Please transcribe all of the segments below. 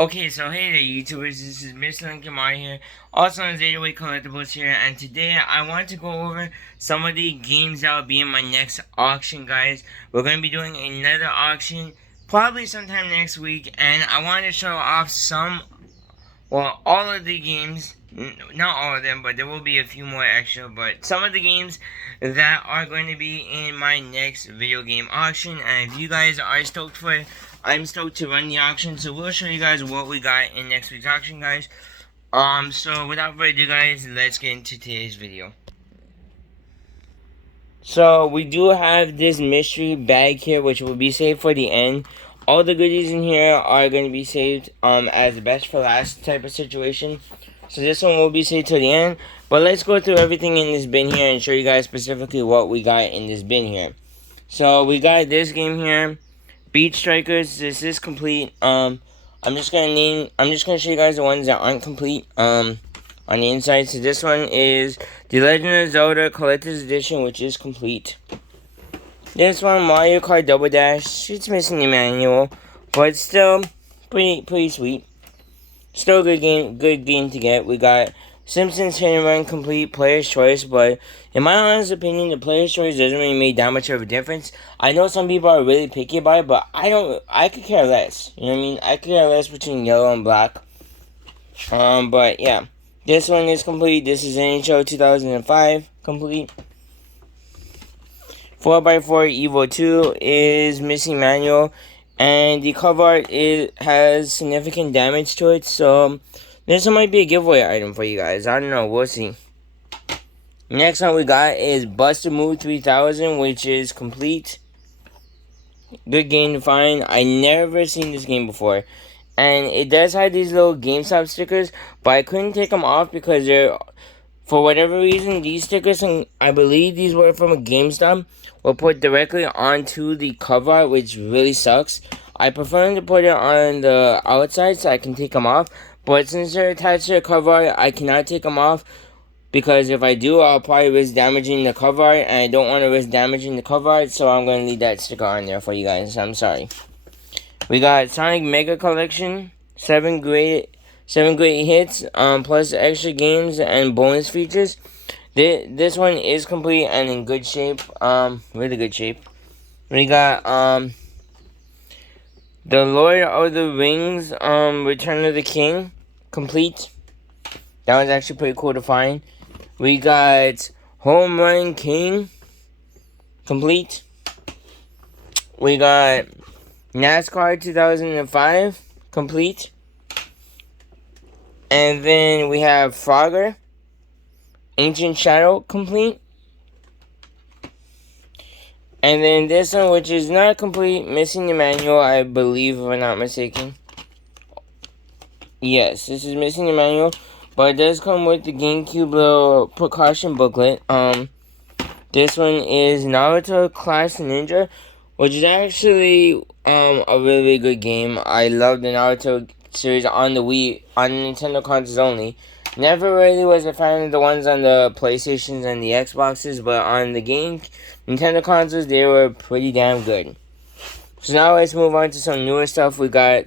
Okay, so hey there YouTubers, this is Mr. Lincoln Mar here, also on Zeta Way Collectibles here, and today I want to go over some of the games that will be in my next auction, guys. We're going to be doing another auction, probably sometime next week, and I want to show off all of the games, not all of them, but there will be a few more extra, but some of the games that are going to be in my next video game auction. And if you guys are stoked for it, I'm stoked to run the auction. So we'll show you guys what we got in next week's auction, guys. So without further ado, guys, let's get into today's video. So we do have this mystery bag here, which will be saved for the end. All the goodies in here are going to be saved as the best for last type of situation. So this one will be saved till the end. But let's go through everything in this bin here and show you guys specifically what we got in this bin here. So we got this game here, Beat Strikers. This is complete. I'm just gonna show you guys the ones that aren't complete. On the inside. So this one is The Legend of Zelda Collector's Edition, which is complete. This one, Mario Kart Double Dash. It's missing the manual, but still pretty sweet. Still a good game to get. We got Simpsons Hit and Run Complete Player's Choice, but in my honest opinion, the Player's Choice doesn't really make that much of a difference. I know some people are really picky about it, but I could care less. You know what I mean? I could care less between yellow and black. But yeah. This one is complete. This is NHL 2005 complete. 4x4 Evo 2 is missing manual, and the cover art has significant damage to it, so this might be a giveaway item for you guys. I don't know, we'll see. Next one we got is Buster Move 3000, which is complete. Good game to find. I never seen this game before. And it does have these little GameStop stickers, but I couldn't take them off because for whatever reason, these stickers, and I believe these were from a GameStop, were put directly onto the cover art, which really sucks. I prefer to put it on the outside so I can take them off, but since they're attached to the cover art, I cannot take them off, because if I do, I'll probably risk damaging the cover art, and I don't want to risk damaging the cover art, so I'm going to leave that sticker on there for you guys. I'm sorry. We got Sonic Mega Collection, 7 great hits, plus extra games and bonus features. This one is complete and in good shape, really good shape. We got The Lord of the Rings, Return of the King, complete. That was actually pretty cool to find. We got Home Run King, complete. We got NASCAR 2005, complete. And then we have Frogger, Ancient Shadow, complete. And then this one, which is not complete, missing the manual, I believe, if I'm not mistaken. Yes, this is missing the manual, but it does come with the GameCube little precaution booklet. This one is Naruto Class Ninja, which is actually a really good game. I love the Naruto series on the Wii, on Nintendo consoles only. Never really was a fan of the ones on the PlayStations and the Xboxes, but on the Nintendo consoles, they were pretty damn good. So now let's move on to some newer stuff. We got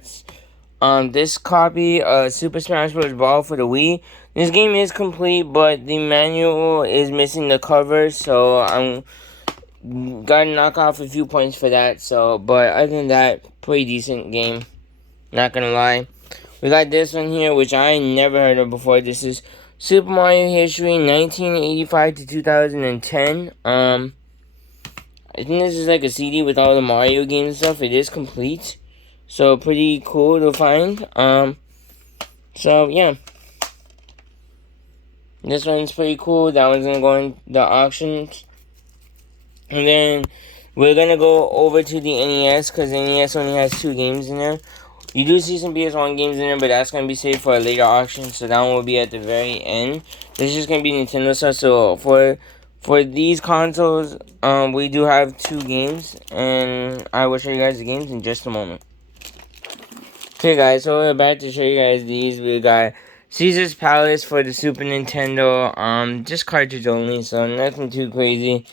this copy of Super Smash Bros. Brawl for the Wii. This game is complete, but the manual is missing the cover, so I'm gotta knock off a few points for that. So, but other than that, pretty decent game. Not gonna lie. We got this one here, which I never heard of before. This is Super Mario History 1985 to 2010. I think this is like a CD with all the Mario games and stuff. It is complete, so pretty cool to find. So yeah, this one's pretty cool. That one's gonna go in the auctions. And then we're going to go over to the NES, because the NES only has 2 games in there. You do see some PS1 games in there, but that's going to be saved for a later auction, so that one will be at the very end. This is just going to be Nintendo stuff, so for these consoles, we do have 2 games, and I will show you guys the games in just a moment. Okay guys, so we're about to show you guys these. We got Caesar's Palace for the Super Nintendo, just cartridge only, so nothing too crazy.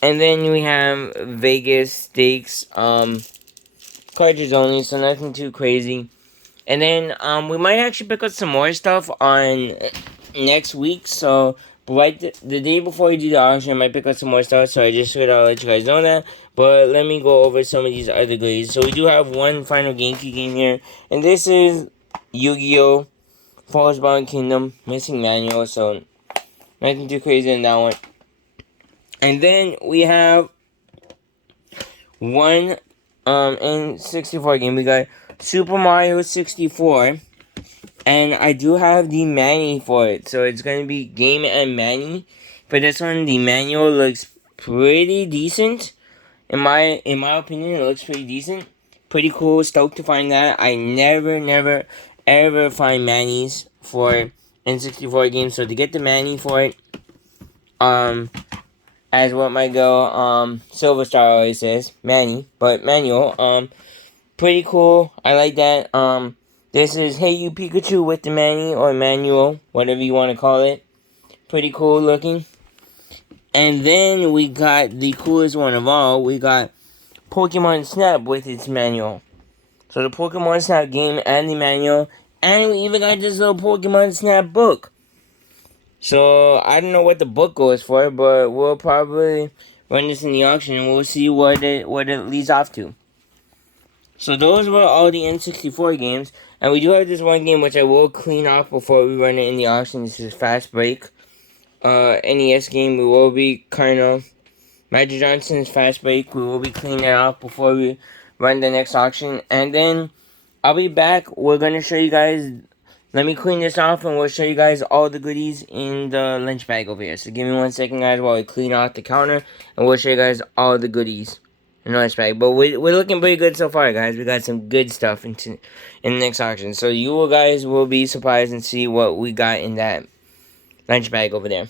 And then we have Vegas Stakes, cartridge only, so nothing too crazy. And then we might actually pick up some more stuff on next week. So right the day before we do the auction, I might pick up some more stuff. So I just should let you guys know that. But let me go over some of these other goodies. So we do have one final GameCube game here, and this is Yu-Gi-Oh! Falls Bound Kingdom missing manual. So nothing too crazy in that one. And then we have one N64 game. We got Super Mario 64. And I do have the Manny for it. So it's going to be Game and Manny. For this one, the manual looks pretty decent. In my opinion, it looks pretty decent. Pretty cool. Stoked to find that. I never, ever find Manny's for N64 games. So to get the Manny for it, as what my girl, Silver Star always says, Manny, but manual, pretty cool. I like that. This is Hey You Pikachu with the Manny or manual, whatever you want to call it. Pretty cool looking. And then we got the coolest one of all. We got Pokemon Snap with its manual. So the Pokemon Snap game and the manual. And we even got this little Pokemon Snap book. So I don't know what the book goes for, but we'll probably run this in the auction and we'll see what it leads off to. So those were all the N64 games. And we do have this one game which I will clean off before we run it in the auction. This is Fast Break. NES game. We will be kind of Magic Johnson's Fast Break. We will be cleaning it off before we run the next auction. And then I'll be back. We're going to show you guys. Let me clean this off and we'll show you guys all the goodies in the lunch bag over here. So give me 1 second, guys, while we clean off the counter. And we'll show you guys all the goodies in the lunch bag. But we're looking pretty good so far, guys. We got some good stuff in the next auction. So you guys will be surprised and see what we got in that lunch bag over there.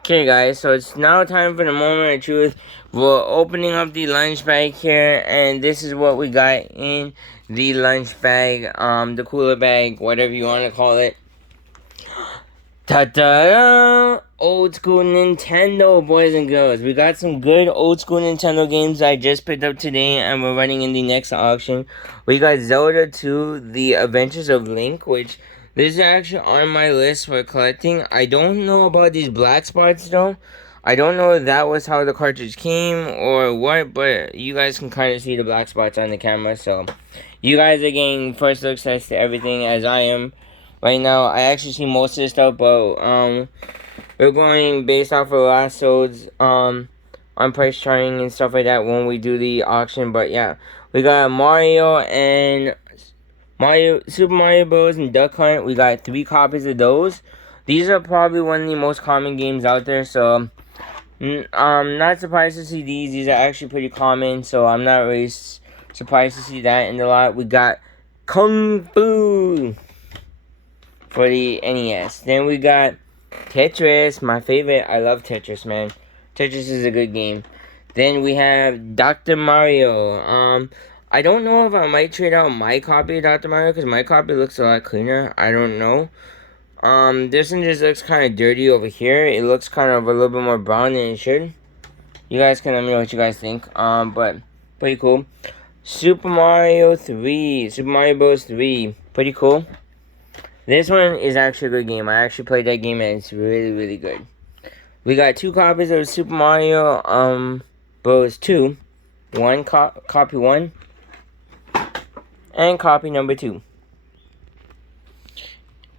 Okay, guys, so it's now time for the moment of truth. We're opening up the lunch bag here, and this is what we got in the lunch bag, the cooler bag, whatever you want to call it. Ta-da! Old school Nintendo, boys and girls. We got some good old school Nintendo games I just picked up today, and we're running in the next auction. We got Zelda 2, The Adventures of Link, which this is actually on my list for collecting. I don't know about these black spots though. I don't know if that was how the cartridge came or what, but you guys can kind of see the black spots on the camera. So you guys are getting first looks as to everything as I am right now. I actually see most of this stuff, but we're going based off of last sods on price charting and stuff like that when we do the auction. But yeah, we got Mario and Super Mario Bros. And Duck Hunt. We got 3 copies of those. These are probably one of the most common games out there, so I'm not surprised to see these. These are actually pretty common, so I'm not really surprised to see that in the lot. We got Kung Fu for the NES. Then we got Tetris, my favorite. I love Tetris, man. Tetris is a good game. Then we have Dr. Mario. I don't know if I might trade out my copy of Dr. Mario because my copy looks a lot cleaner. I don't know. This one just looks kind of dirty over here. It looks kind of a little bit more brown than it should. You guys can let me know what you guys think. But pretty cool. Super Mario 3. Super Mario Bros. 3. Pretty cool. This one is actually a good game. I actually played that game and it's really, really good. We got 2 copies of Super Mario Bros. 2. Copy 1. And copy number 2.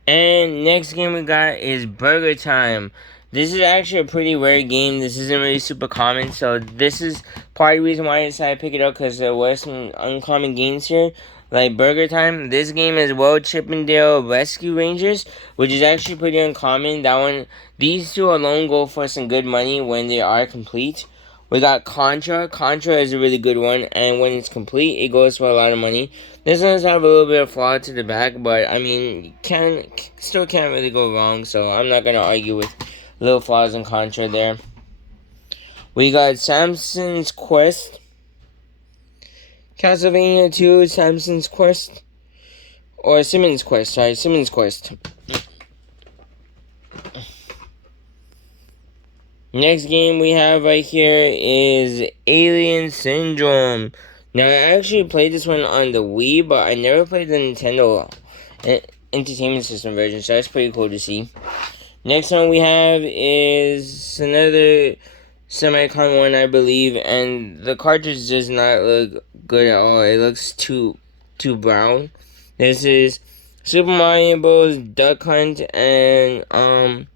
And next game we got is Burger Time. This is actually a pretty rare game. This isn't really super common. So this is part of the reason why I decided to pick it up. Because there were some uncommon games here. Like Burger Time. This game is World Chippendale Rescue Rangers. Which is actually pretty uncommon. That one. These 2 alone go for some good money when they are complete. We got Contra. Contra is a really good one, and when it's complete, it goes for a lot of money. This one does have a little bit of flaw to the back, but I mean, still can't really go wrong, so I'm not gonna argue with little flaws in Contra there. We got Samson's Quest, Castlevania 2, Samson's Quest, or Simmons Quest, sorry, Simmons Quest. Next game we have right here is Alien Syndrome. Now, I actually played this one on the Wii, but I never played the Nintendo Entertainment System version, so that's pretty cool to see. Next one we have is another semi-common one, I believe, and the cartridge does not look good at all. It looks too brown. This is Super Mario Bros. Duck Hunt and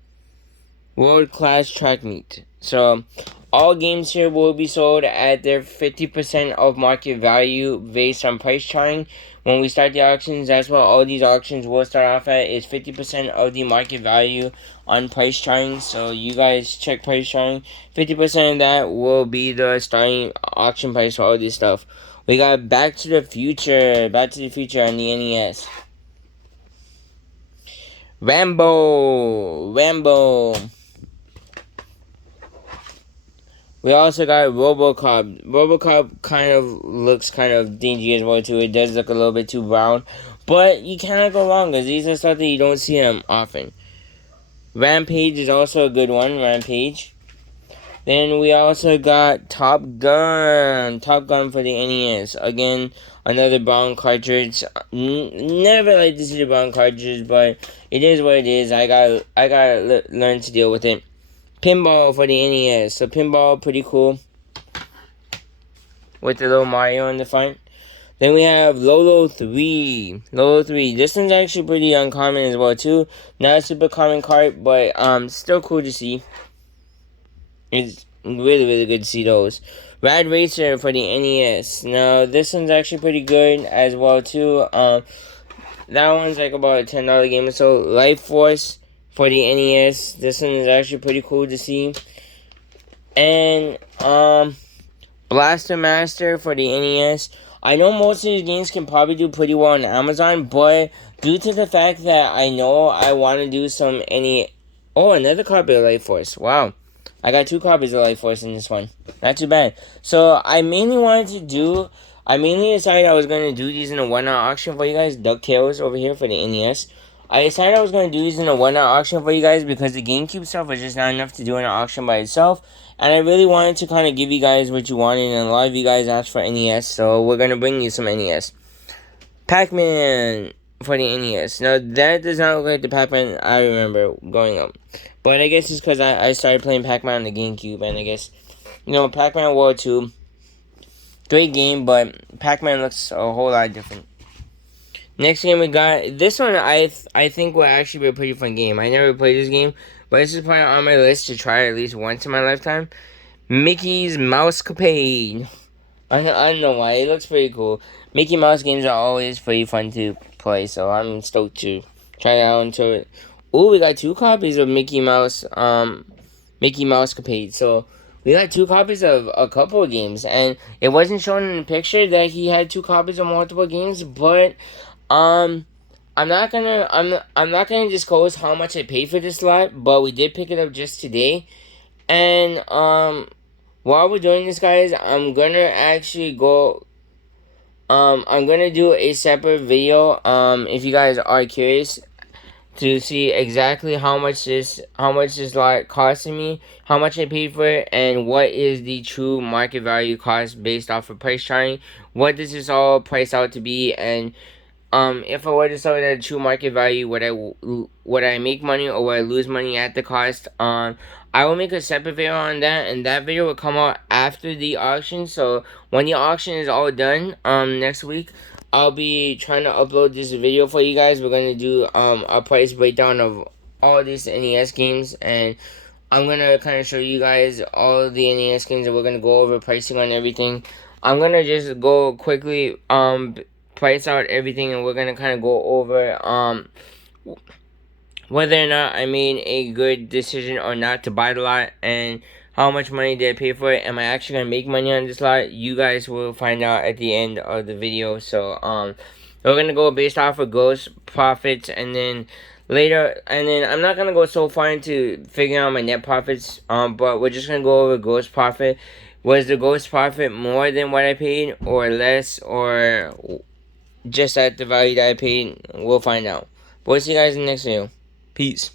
World Class Track Meet. So all games here will be sold at their 50% of market value based on price charting. When we start the auctions, that's what all these auctions will start off at, is 50% of the market value on price charting. So you guys check price charting. 50% of that will be the starting auction price for all this stuff. We got Back to the Future on the NES. Rambo. We also got RoboCop. RoboCop kind of looks kind of dingy as well too. It does look a little bit too brown, but you cannot go wrong because these are stuff that you don't see them often. Rampage is also a good one. Rampage. Then we also got Top Gun for the NES. Again, another brown cartridge. Never like to see the brown cartridge, but it is what it is. I gotta learn to deal with it. Pinball for the NES. So pinball, pretty cool. With the little Mario in the front. Then we have Lolo 3. This one's actually pretty uncommon as well too. Not a super common cart, but still cool to see. It's really good to see those. Rad Racer for the NES. Now this one's actually pretty good as well too. That one's like about a $10 game or so. Life Force for the NES. This one is actually pretty cool to see. And Blaster Master for the NES. I know most of these games can probably do pretty well on Amazon, but due to the fact that I know I want to do some another copy of Life Force. Wow. I got 2 copies of Life Force in this one. Not too bad. So I mainly decided I was going to do these in a one-out auction for you guys. DuckTales over here for the NES. I decided I was going to do these in a one-out auction for you guys because the GameCube stuff was just not enough to do in an auction by itself. And I really wanted to kind of give you guys what you wanted, and a lot of you guys asked for NES, so we're going to bring you some NES. Pac-Man for the NES. Now, that does not look like the Pac-Man I remember growing up. But I guess it's because I started playing Pac-Man on the GameCube, and I guess, Pac-Man World 2, great game, but Pac-Man looks a whole lot different. Next game we got, this one I think will actually be a pretty fun game. I never played this game, but this is probably on my list to try at least once in my lifetime. Mickey's Mousecapade. I don't know why, it looks pretty cool. Mickey Mouse games are always pretty fun to play, so I'm stoked to try it out into it. Ooh, we got 2 copies of Mickey Mousecapade. So we got 2 copies of a couple of games, and it wasn't shown in the picture that he had 2 copies of multiple games, but I'm not gonna disclose how much I paid for this lot, but we did pick it up just today. And while we're doing this, guys, I'm gonna actually go. I'm gonna do a separate video. If you guys are curious to see exactly how much this lot costed me, how much I paid for it, and what is the true market value cost based off of price charting. What does this all price out to be, and if I were to sell it at a true market value, would I make money or would I lose money at the cost? I will make a separate video on that, and that video will come out after the auction. So when the auction is all done, next week, I'll be trying to upload this video for you guys. We're gonna do a price breakdown of all these NES games, and I'm gonna kind of show you guys all the NES games, and we're gonna go over pricing on everything. I'm gonna just go quickly price out everything, and we're gonna kind of go over whether or not I made a good decision or not to buy the lot, and how much money did I pay for it. Am I actually gonna make money on this lot? You guys will find out at the end of the video. So we're gonna go based off of gross profits, and then later, and then I'm not gonna go so far into figuring out my net profits, but we're just gonna go over gross profit. Was the gross profit more than what I paid, or less, or just at the value that I paid? We'll find out. But we'll see you guys in the next video. Peace.